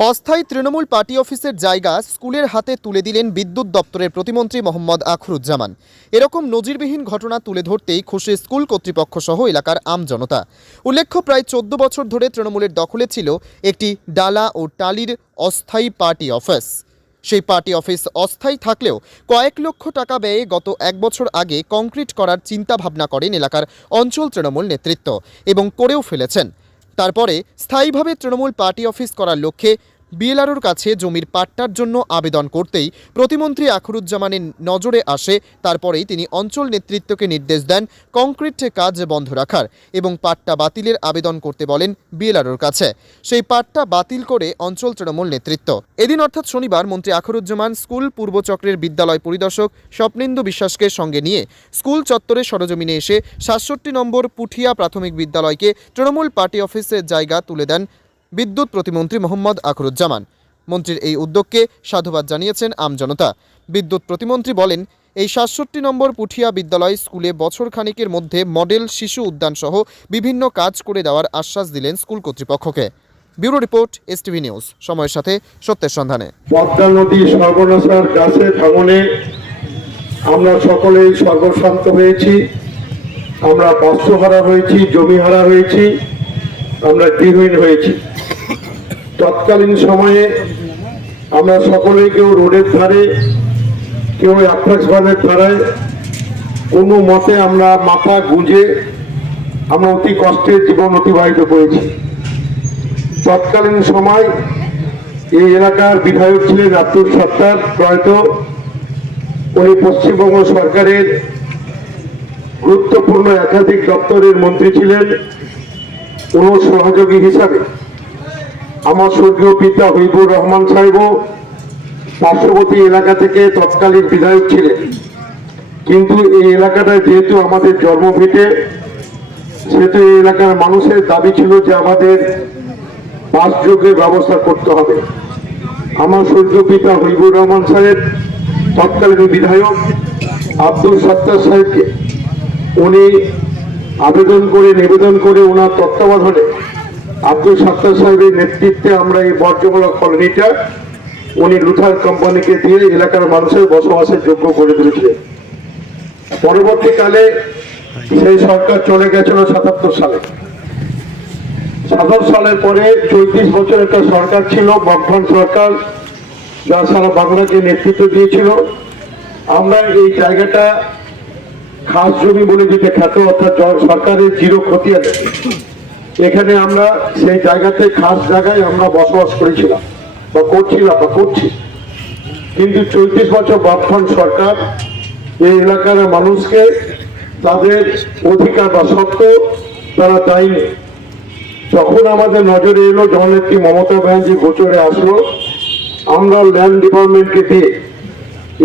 অস্থায়ী তৃণমূল পার্টি অফিসের জায়গা স্কুলের হাতে তুলে দিলেন বিদ্যুৎ দপ্তরের প্রতিমন্ত্রী মোহাম্মদ আখরুজ্জামান। এরকম নজিরবিহীন ঘটনা তুলে ধরতেই খুশি স্কুল কর্তৃপক্ষ সহ এলাকার আমজনতা। উল্লেখ্য, প্রায় 14 বছর ধরে তৃণমূলের দখলে ছিল একটি ডালা ও টালির অস্থায়ী পার্টি অফিস। সেই পার্টি অফিস অস্থায়ী থাকলেও কয়েক লক্ষ টাকা ব্যয়ে গত 1 বছর আগে কংক্রিট করার চিন্তা ভাবনা করেন এলাকার অঞ্চল তৃণমূল নেতৃত্ব এবং করেও ফেলেছেন। তারপরে স্থায়ীভাবে তৃণমূল পার্টি অফিস করার লক্ষ্যে বিএলআরওর কাছে জমির পাট্টার জন্য আবেদন করতেই প্রতিমন্ত্রী আখরুজ্জামানের নজরে আসে। তারপরেই তিনি অঞ্চল নেতৃত্বকে নির্দেশ দেন কংক্রিট কাজ বন্ধ রাখার এবং পাট্টা বাতিলের আবেদন করতে বলেন বিএলআরওর কাছে। সেই পাট্টা বাতিল করে অঞ্চল তৃণমূল নেতৃত্ব এদিন অর্থাৎ শনিবার মন্ত্রী আখরুজ্জামান স্কুল পূর্বচক্রের বিদ্যালয় পরিদর্শক স্বপ্নেন্দু বিশ্বাসকে সঙ্গে নিয়ে স্কুল চত্বরে সরজমিনে এসে 67 নম্বর পুঠিয়া প্রাথমিক বিদ্যালয়কে তৃণমূল পার্টি অফিসের জায়গা তুলে দেন বিদ্যুৎ প্রতিমন্ত্রী মোহাম্মদ আখরুজ্জামান। মন্ত্রীর এই উদ্যোগকে সাধুবাদ জানিয়েছেন আমজনতা। বিদ্যুৎ প্রতিমন্ত্রী বলেন, এই 67 নম্বর পুঠিয়া বিদ্যালয় স্কুলে বছর খানিকের মধ্যে মডেল শিশু উদ্যান সহ বিভিন্ন কাজ করে দেওয়ার আশ্বাস দিলেন স্কুল কর্তৃপক্ষকে। ব্যুরো রিপোর্ট, এসটিভি নিউজ, সময়ের সাথে সত্যের সন্ধানে। পদ্মা নদী সর্বনাশার গাছে ভাঙনে আমরা সকলেই সর্বশান্ত হয়েছি, আমরা বাস্তুহারা হয়েছি, জমিহারা হয়েছি, আমরা গৃহহীন হয়েছি। তৎকালীন সময়ে আমরা সকলেই কেউ রোডের ধারে, কেউ অ্যাপ্রেক্সবানের ধারায় কোনো মতে আমরা মাথা গুঁজে আমরা অতি কষ্টের জীবন অতিবাহিত করেছি। তৎকালীন সময় এই এলাকার বিধায়ক ছিলেন আব্দুল সত্তার প্রয়াত। উনি পশ্চিমবঙ্গ সরকারের গুরুত্বপূর্ণ একাধিক দপ্তরের মন্ত্রী ছিলেন। ওনার সহযোগী হিসাবে আমার স্বর্গীয় পিতা হবিবুর রহমান সাহেবও পার্শ্ববর্তী এলাকা থেকে তৎকালীন বিধায়ক ছিলেন। কিন্তু এই এলাকাটা যেহেতু আমাদের জন্মভিটে, সেহেতু এই এলাকার মানুষের দাবি ছিল যে আমাদের বাসযোগের ব্যবস্থা করতে হবে। আমার স্বর্গীয় পিতা হবিবুর রহমান সাহেব তৎকালীন বিধায়ক আব্দুল সত্তার সাহেবকে উনি নিবেদন করে ওনার তত্ত্বাবধানে আব্দুল সত্তার সাহেবের নেতৃত্বে আমরা এই বর্জ্যমূলক কলোনিটা উনি লুথার কোম্পানিকে দিয়ে এলাকার মানুষের বসবাসের যোগ্য করে তুলেছিলেন। পরবর্তীকালে সেই সরকার চলে গেছিল 77 সালে। 77 সালের পরে 34 বছর একটা সরকার ছিল, বামফ্রন্ট সরকার, যা সারা বাংলাকে নেতৃত্ব দিয়েছিল। আমরা এই জায়গাটা খাস জমি বলে যেটা খ্যাত, অর্থাৎ সরকারের জিরো খতিয়ান, এখানে আমরা সেই জায়গাতে খাস জায়গায় আমরা বসবাস করেছিলাম বা করছি। কিন্তু 34 বছর বামফ্রন্ট সরকার এই এলাকার মানুষকে তাদের অধিকার বা সত্ত্ব তারা দেয়নি। যখন আমাদের নজরে এলো, জননেত্রী মমতা ব্যানার্জি গোচরে আসলো, আমরা ল্যান্ড ডিপার্টমেন্টকে দিয়ে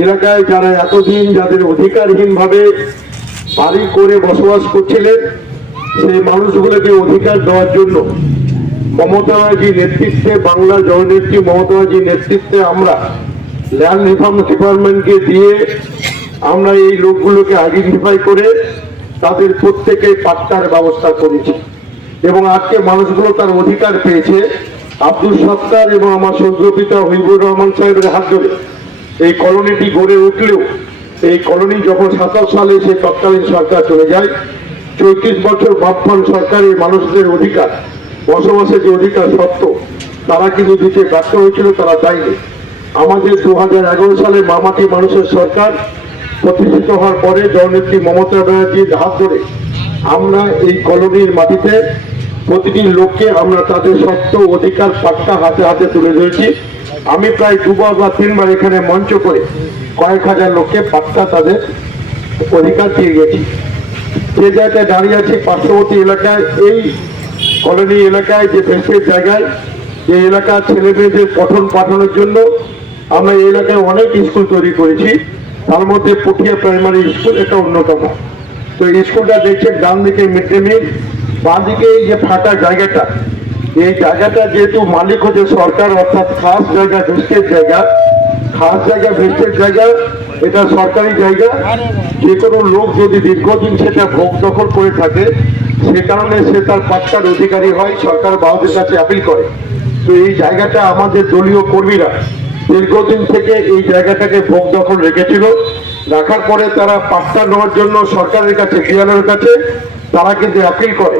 এলাকায় যারা এতদিন যাদের অধিকারহীনভাবে বাড়ি করে বসবাস করছিলেন, সেই মানুষগুলোকে অধিকার দেওয়ার জন্য মমতা ব্যানার্জির নেতৃত্বে, বাংলার জননেত্রী মমতা ব্যানার্জির নেতৃত্বে আমরা ল্যান্ড ডিপার্টমেন্টকে দিয়ে আমরা এই লোকগুলোকে আইডেন্টিফাই করে তাদের প্রত্যেকের পাট্টার ব্যবস্থা করেছি এবং আজকে মানুষগুলো তার অধিকার পেয়েছে। আব্দুল সত্তার এবং আমার স্বর্গীয় পিতা হবিবুর রহমান সাহেবের হাত ধরে এই কলোনিটি গড়ে উঠলেও এই কলোনি যখন 27 সালে সেই তৎকালীন সরকার চলে যায়, 34 বছর বামফ্রন্ট সরকার এই মানুষদের অধিকার, বসবাসের যে অধিকার সত্ত্ব তারা কিন্তু দিতে ব্যর্থ হয়েছিল, তারা দেয়নি। আমাদের 2011 সালে মামাটি মানুষের সরকার প্রতিষ্ঠিত হওয়ার পরে জননেত্রী মমতা ব্যানার্জির হাত ধরে আমরা এই কলোনির মাটিতে প্রতিটি লোককে আমরা তাদের সত্ত্ব অধিকার পাট্টা হাতে হাতে তুলে ধরেছি। আমি প্রায় 2বার বা 3বার এখানে মঞ্চ করে কয়েক হাজার লোককে পাট্টা তাদের অধিকার দিয়ে গেছি। যে জায়গায় দাঁড়িয়ে আছে পার্শ্ববর্তী এলাকায়, এই কলোনি এলাকায় যে বেশের জায়গায়, যে এলাকার ছেলে মেয়েদের পঠন পাঠানোর জন্য আমরা এই এলাকায় অনেক স্কুল তৈরি করেছি। তার মধ্যে পুঠিয়া প্রাইমারি স্কুল এটা অন্যতম। তো এই স্কুলটা দেখছেন ডান দিকে মিড ডে মিল, বাঁ দিকে এই যে ফাঁকা জায়গাটা, এই জায়গাটা যেহেতু মালিক হচ্ছে সরকার, অর্থাৎ খাস জায়গা ভেস্টের জায়গা, এটা সরকারি জায়গা। যে কোনো লোক যদি দীর্ঘদিন সেটা ভোগ দখল করে থাকে, সে কারণে সে তার পাট্টার অধিকারী হয়, সরকার বাবুদের কাছে আপিল করে। তো এই জায়গাটা আমাদের দলীয় কর্মীরা দীর্ঘদিন থেকে এই জায়গাটাকে ভোগ দখল রেখেছিল। রাখার পরে তারা পাট্টা নেওয়ার জন্য সরকারের কাছে, বিএলওর কাছে তারা কিন্তু অ্যাপিল করে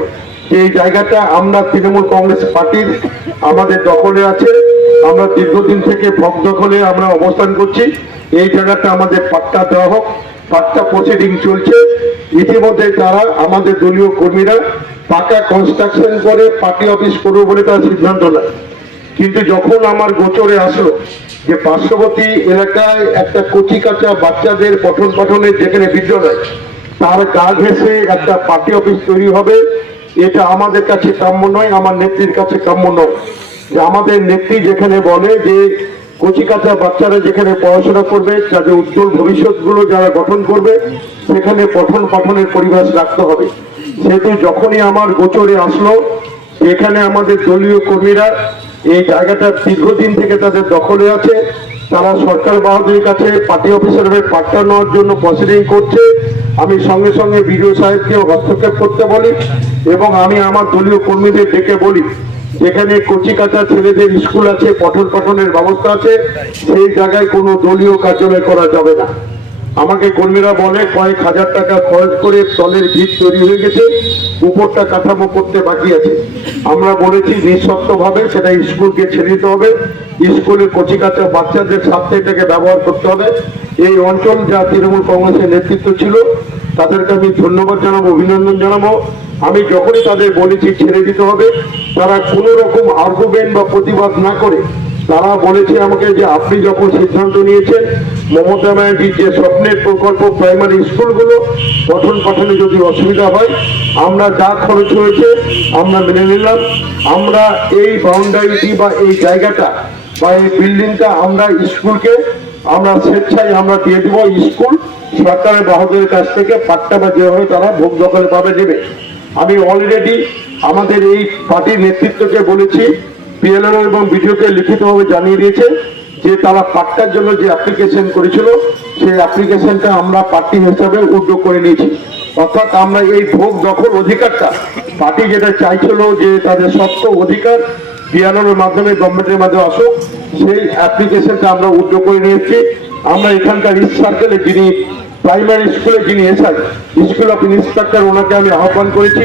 যে এই জায়গাটা আমরা তৃণমূল কংগ্রেস পার্টির আমাদের দখলে আছে, আমরা দীর্ঘদিন থেকে ভোগ দখলে আমরা অবস্থান করছি, এই জায়গাটা আমাদের পাট্টা দেওয়া হোক। পাট্টা প্রসিডিং চলছে। ইতিমধ্যে তারা আমাদের দলীয় কর্মীরা পাকা কনস্ট্রাকশন করে পার্টি অফিস করবো বলে তারা সিদ্ধান্ত নেয়। কিন্তু যখন আমার গোচরে আসলো যে পার্শ্ববর্তী এলাকায় একটা কচি কাঁচা বাচ্চাদের পঠন পাঠনের যেখানে বিদ্যালয়, তার গা ঘেঁষে একটা পার্টি অফিস তৈরি হবে, এটা আমাদের কাছে কাম্য নয়, আমার নেত্রীর কাছে কাম্য নয়। যে আমাদের নেত্রী যেখানে বলে যে কচি কাঁচা বাচ্চারা যেখানে পড়াশোনা করবে, তাদের উজ্জ্বল ভবিষ্যৎগুলো যারা গঠন করবে, সেখানে পঠন পাঠনের পরিবেশ রাখতে হবে। সেহেতু যখনই আমার গোচরে আসলো এখানে আমাদের দলীয় কর্মীরা এই জায়গাটা দীর্ঘদিন থেকে তাদের দখলে আছে, তারা সরকার বাহাদুরের কাছে পার্টি অফিসার হয়ে পাট্টা নেওয়ার জন্য প্রসিডিং করছে, আমি সঙ্গে সঙ্গে বিডিও সাহেবকে হস্তক্ষেপ করতে বলি এবং আমি আমার দলীয় কর্মীদের ডেকে বলি যেখানে কচি কাঁচা ছেলেদের স্কুল আছে, পঠন পাঠনের ব্যবস্থা আছে, সেই জায়গায় কোনো দলীয় কার্যালয় করা যাবে না। আমাকে কর্মীরা বলে কয়েক হাজার টাকা খরচ করে তলের ভিত তৈরি হয়ে গেছে, উপরটা কাঠামো করতে বাকি আছে। আমরা বলেছি নিঃশর্তভাবে সেটা স্কুলকে ছেড়ে দিতে হবে, স্কুলের কচি কাঁচা বাচ্চাদের স্বার্থে এটাকে ব্যবহার করতে হবে। এই অঞ্চল যা তৃণমূল কংগ্রেসের নেতৃত্ব ছিল তাদেরকে আমি ধন্যবাদ জানাবো, অভিনন্দন জানাবো। আমি যখনই তাদের বলেছি ছেড়ে দিতে হবে, তারা কোনো রকম আর্গুমেন্ট বা প্রতিবাদ না করে তারা বলেছে আমাকে যে আপনি যখন সিদ্ধান্ত নিয়েছেন মমতা ব্যানার্জির যে স্বপ্নের প্রকল্প প্রাইমারি স্কুলগুলো পঠন পাঠনে যদি অসুবিধা হয়, আমরা যা খরচ হয়েছে আমরা মেনে নিলাম। আমরা এই বাউন্ডারিটি বা এই জায়গাটা বা এই বিল্ডিংটা আমরা স্কুলকে আমরা স্বেচ্ছায় আমরা দিয়ে দেবো। স্কুল সরকারের বাহাদুরের কাছ থেকে পাট্টা বা যেভাবে তারা ভোগ দখলে পাবে দেবে। আমি অলরেডি আমাদের এই পার্টির নেতৃত্বকে বলেছি, পিএলআরও এবং বিডিওকে লিখিতভাবে জানিয়ে দিয়েছে যে তারা পাট্টার জন্য যে অ্যাপ্লিকেশন করেছিল সেই অ্যাপ্লিকেশনটা আমরা পার্টি হিসাবে উদ্যোগ করে নিয়েছি। অর্থাৎ আমরা এই ভোগ দখল অধিকারটা পার্টি যেটা চাইছিল যে তাদের সত্য অধিকার পিএলআরওর মাধ্যমে গভর্নমেন্টের মাধ্যমে আসুক, সেই অ্যাপ্লিকেশনটা আমরা উদ্যোগ করে নিয়েছি। আমরা এখানকার ইস্ট সার্কেলে যিনি প্রাইমারি স্কুলে যিনি এসআই স্কুল অফ ইন্সট্রাক্টর, ওনাকে আমি আহ্বান করেছি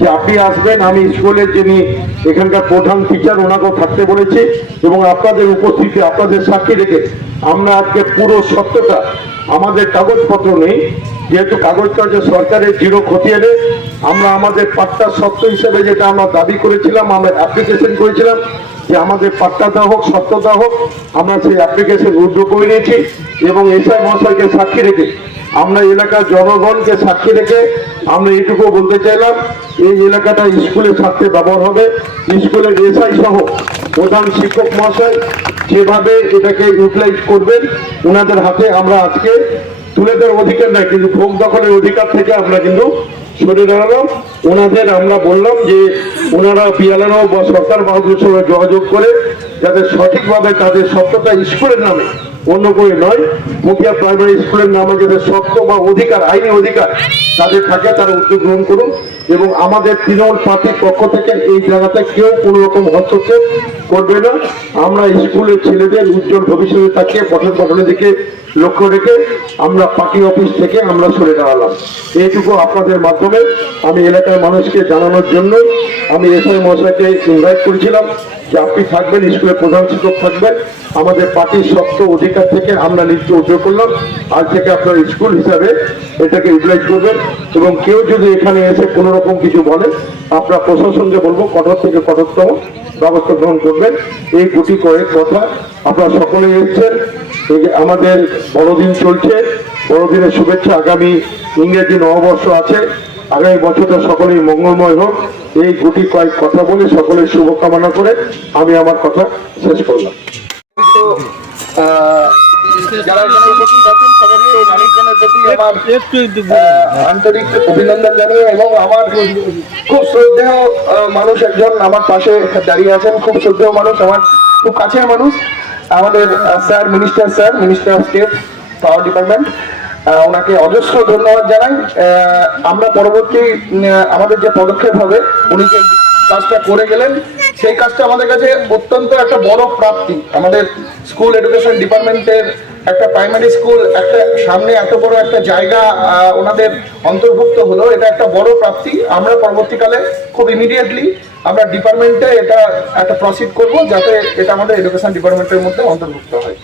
যে আপনি আসবেন। আমি স্কুলের যিনি এখানকার প্রধান টিচার ওনাকেও থাকতে বলেছি এবং আপনাদের উপস্থিতি আপনাদের সাক্ষী রেখে আমরা আজকে পুরো সত্যটা, আমাদের কাগজপত্র নেই যেহেতু কাগজটা যে সরকারের জিরো খতিয়ে নেই, আমরা আমাদের পাট্টা সত্য হিসেবে যেটা আমরা দাবি করেছিলাম, আমরা অ্যাপ্লিকেশন করেছিলাম যে আমাদের পাট্টা দেওয়া হোক, সত্য দেওয়া হোক, আমরা সেই অ্যাপ্লিকেশন উদ্যোগ করে নিয়েছি এবং এসআই মহাশয়কে সাক্ষী রেখে আমরা এলাকার জনগণকে সাক্ষী রেখে আমরা এইটুকু বলতে চাইলাম এই এলাকাটা স্কুলের স্বার্থে ব্যবহার হবে। স্কুলের এসআই সহ প্রধান শিক্ষক মহাশয় যেভাবে এটাকে ইউটিলাইজ করবেন ওনাদের হাতে আমরা আজকে তুলে দেওয়ার অধিকার নাই, কিন্তু ভোগ দখলের অধিকার থেকে আমরা কিন্তু সরে দাঁড়ালাম। ওনাদের আমরা বললাম যে ওনারা পিএলআরও বা সরকার বাহাদুরের সঙ্গে যোগাযোগ করে যাতে সঠিকভাবে তাদের সত্যতা স্কুলের নামে অন্য করে নয়, মুখিয়া প্রাইমারি স্কুলের নামে যাদের সত্য বা অধিকার, আইনি অধিকার তাদের থাকে, তারা উদ্যোগ গ্রহণ করুন এবং আমাদের তৃণমূল পার্টির পক্ষ থেকে এই জায়গাতে কেউ কোনো রকম হস্তক্ষেপ করবে না। আমরা স্কুলের ছেলেদের উজ্জ্বল ভবিষ্যতে তাকিয়ে পঠন পাঠনের দিকে লক্ষ্য রেখে আমরা পার্টি অফিস থেকে আমরা সরে দাঁড়ালাম। এইটুকু আপনাদের মাধ্যমে আমি এলাকার মানুষকে জানানোর জন্য আমি এসআই মহাশয়কে ইনভাইট করেছিলাম যে আপনি থাকবেন, স্কুলের প্রধান শিক্ষক থাকবেন, আমাদের পার্টির সত্য অধিকার থেকে আমরা নিশ্চয় উদ্যোগ করলাম। আজ থেকে আপনার স্কুল হিসাবে এটাকে ইউটিলাইজ করবেন এবং কেউ যদি এখানে এসে কোনো রকম কিছু বলে আপনার প্রশাসনকে বলবো কঠোর থেকে কঠোরতম ব্যবস্থা গ্রহণ করবেন। এই গুটি কয়েক কথা, আপনারা সকলে এসেছেন, আমাদের বড়দিন চলছে, বড়দিনের শুভেচ্ছা। আগামী ইংরেজি নববর্ষ আছে, আগামী বছরটা সকলেই মঙ্গলময় হোক। এই গুটি কয়েক কথা বলে সকলের শুভকামনা করে আমি আমার কথা শেষ করলাম। যারা উপস্থিত আছেন সমস্ত মানুষজনের প্রতি আমার আন্তরিক অভিনন্দন জানাই এবং আমার খুব শ্রদ্ধেয় মানুষ একজন আমার পাশে দাঁড়িয়ে আছেন, খুব শ্রদ্ধেয় মানুষ, আমার খুব কাছের মানুষ, আমাদের sir minister of state power department, ওনাকে অজস্র ধন্যবাদ জানাই। আমরা পরবর্তী আমাদের যে পদক্ষেপ হবে উনি যে কাজটা করে গেলেন, সেই কাজটা আমাদের কাছে অত্যন্ত একটা বড় প্রাপ্তি। আমাদের স্কুল এডুকেশন ডিপার্টমেন্টের একটা প্রাইমারি স্কুল, একটা সামনে এত বড় একটা জায়গা ওনাদের অন্তর্ভুক্ত হলো, এটা একটা বড় প্রাপ্তি। আমরা পরবর্তীকালে খুব ইমিডিয়েটলি আমরা ডিপার্টমেন্টে এটা একটা প্রসিড করব, যাতে এটা আমাদের এডুকেশন ডিপার্টমেন্টের মধ্যে অন্তর্ভুক্ত হয়।